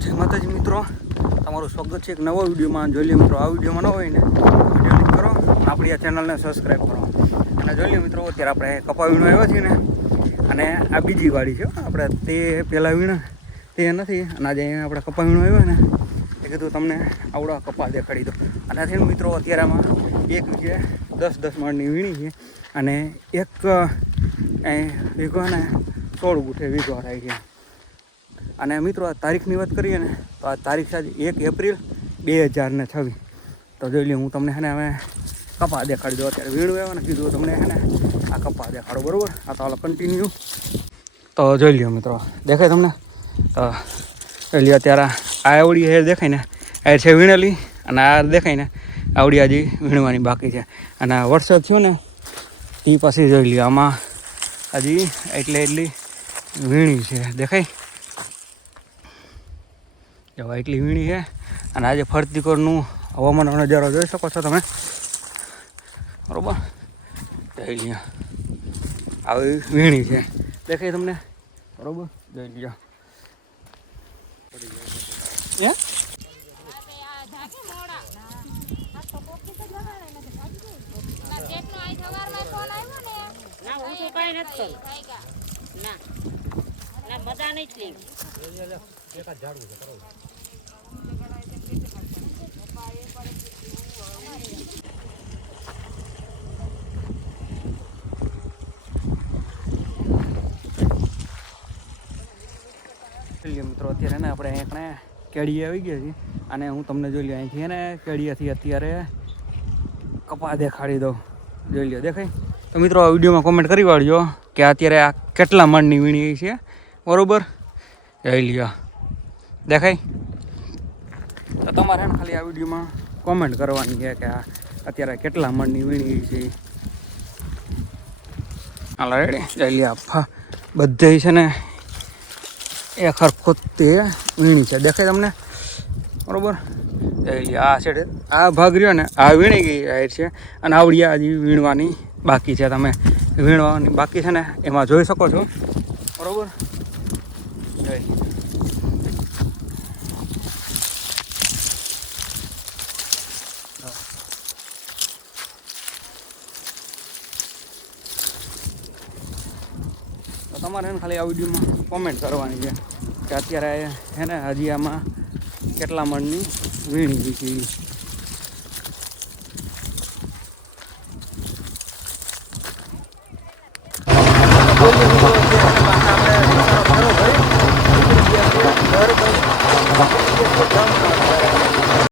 જય માતાજી મિત્રો, તમારું સ્વાગત છે એક નવા વિડીયોમાં. જોઈ લો મિત્રો, આ વિડીયોમાં ન હોય ને વિડીયો ક્લિક કરો, આપણી આ ચેનલને સબસ્ક્રાઈબ કરો. અને જોઈ લો મિત્રો, અત્યારે આપણે કપા વીણો આવ્યો છીએ ને, અને આ બીજી વાડી છે. આપણે તે પહેલાં વીણા તે નથી, અને આજે આપણે કપા વીણો આવ્યો ને એ કીધું તમને આવડા કપા દેખાડી દો. અને આથી મિત્રો અત્યારે આમાં એક વીઘે 10-10 માળની વીણી છે, અને એક વીઘો ને 16 ગુઠે વીઘો થાય છે. અને મિત્રો આ તારીખની વાત કરીએ ને તો આ તારીખ છે 1 એપ્રિલ 2026. તો જોઈ લો, હું તમને છે ને હવે કપા દેખાડી દો. અત્યારે વીણું આવ્યો ને કીધું તમને છે ને આ કપા દેખાડો, બરાબર? આ તો હાલો કન્ટિન્યુ. તો જોઈ લો મિત્રો, દેખાય તમને? તો જોઈ લો, અત્યારે આ આવડી હેર દેખાય ને, આ છે વીણેલી, અને આ દેખાય ને આવડી હજી વીણવાની બાકી છે. અને આ વરસાદ થયો ને એ પછી જોઈ લો, આમાં હજી એટલી વીણી છે, દેખાય? એવા એટલી વીણી છે. અને આજે ફરતીકોરનું હવામાનનો નજારો જોઈ શકો છો તમે, બરાબર? જોઈ લ્યો, આવી વીણી છે, દેખાય તમને? બરાબર, જોઈ લ્યો. મિત્રો અત્યારે ને આપણે અહીંયા કેડી આવી ગયા છીએ, અને હું તમને જોઈ લો અહીંથી ને કેડીયાથી અત્યારે કપા દેખાડી દઉં. જોઈ લો, દેખાય? તો મિત્રો આ વિડીયોમાં કોમેન્ટ કરી વાળજો કે અત્યારે આ કેટલા મણની વીણી છે, બરાબર? જોઈ લ્યો, દેખાય? તો તમારે ખાલી આ વિડીયોમાં કોમેન્ટ કરવાની છે કે આ અત્યારે કેટલા મણની વીણી છે. હાલો રેડી, જોઈ લ્યો, બધે છે ને એ ખરખો તે વીણી છે, દેખાય તમને? બરાબર, જોઈ લ્યો. આ છે આ ભાગ રહ્યો ને, આ વીણી ગઈ છે, અને આવડિયા હજી વીણવાની બાકી છે. તમે વીણવાની બાકી છે ને એમાં જોઈ શકો છો, બરાબર? તો તમારે એને ખાલી આ વિડીયોમાં કોમેન્ટ કરવાની છે કે અત્યારે હે ને હજી આમાં કેટલા મણની વીણી છે.